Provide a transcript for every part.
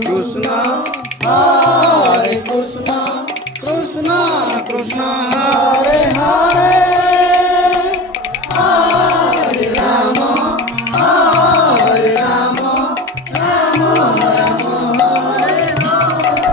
Krishna, Hare Krishna, Krishna Krishna, Hare Hare, Hare Rama, Hare Rama, Rama Rama, Hare Hare.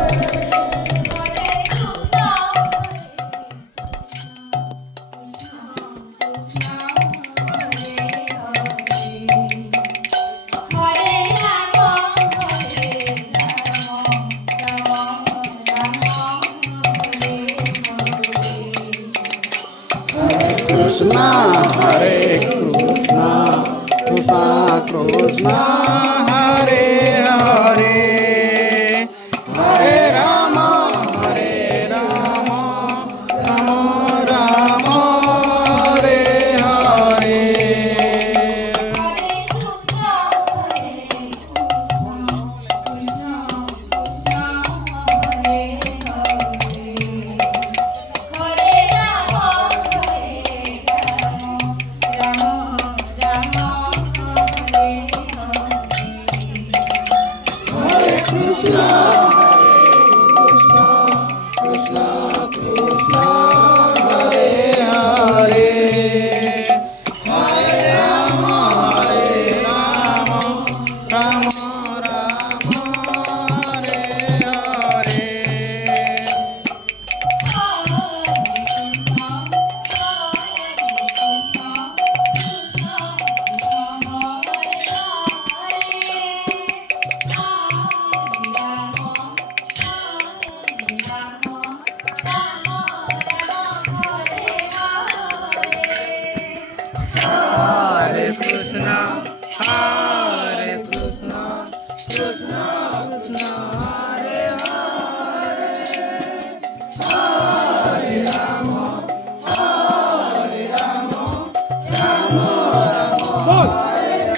Krishna, Krishna Krishna, Hare Hare, Hare Rama, Hare Rama, Rama Rama, Hare Hare. Hare Krishna, Hare Krishna, Krishna Krishna, Hare Hare, Hare Rama, Hare Rama, Rama Rama, Hare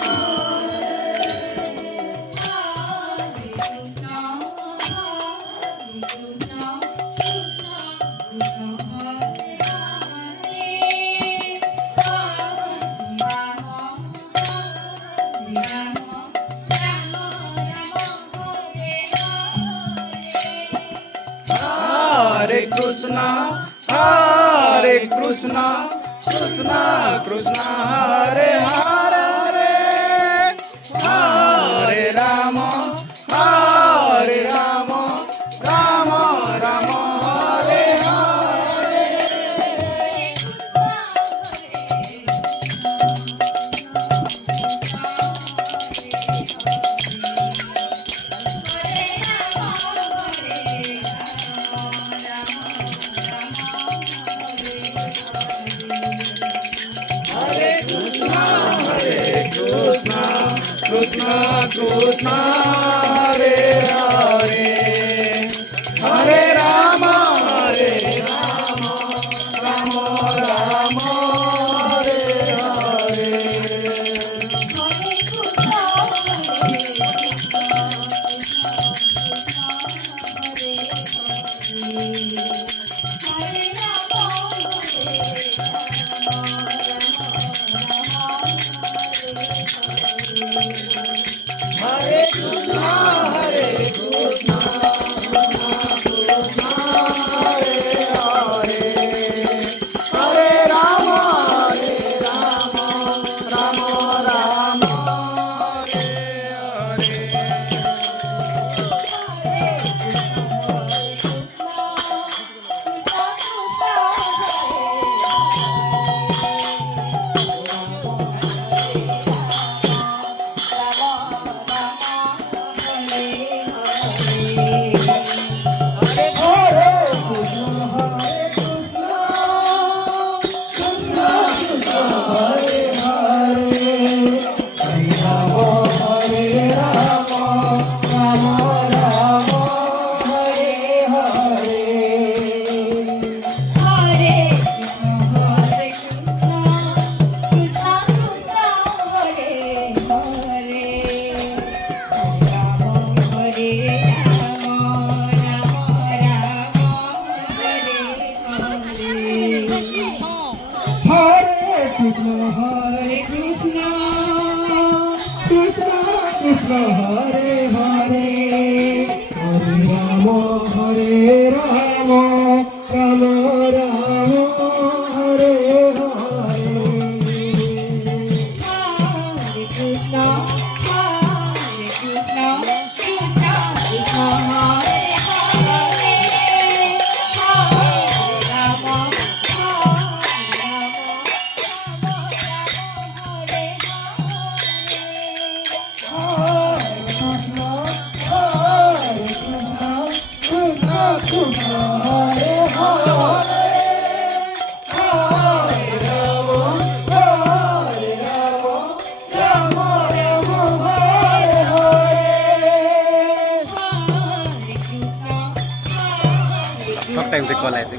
Hare Krishna, Hare Krishna, Krishna Krishna, Hare Hare, Hare Rama, Hare Rama, Rama Rama, Hare Hare. Krishna, Krishna Krishna, Hare Hare, Hare Rama, Hare Rama, Rama Rama, Hare Hare. Hare Krishna, Hare Hare Hare Ram Ram Ram Hare Hare Sóc tay sẽ có lại sự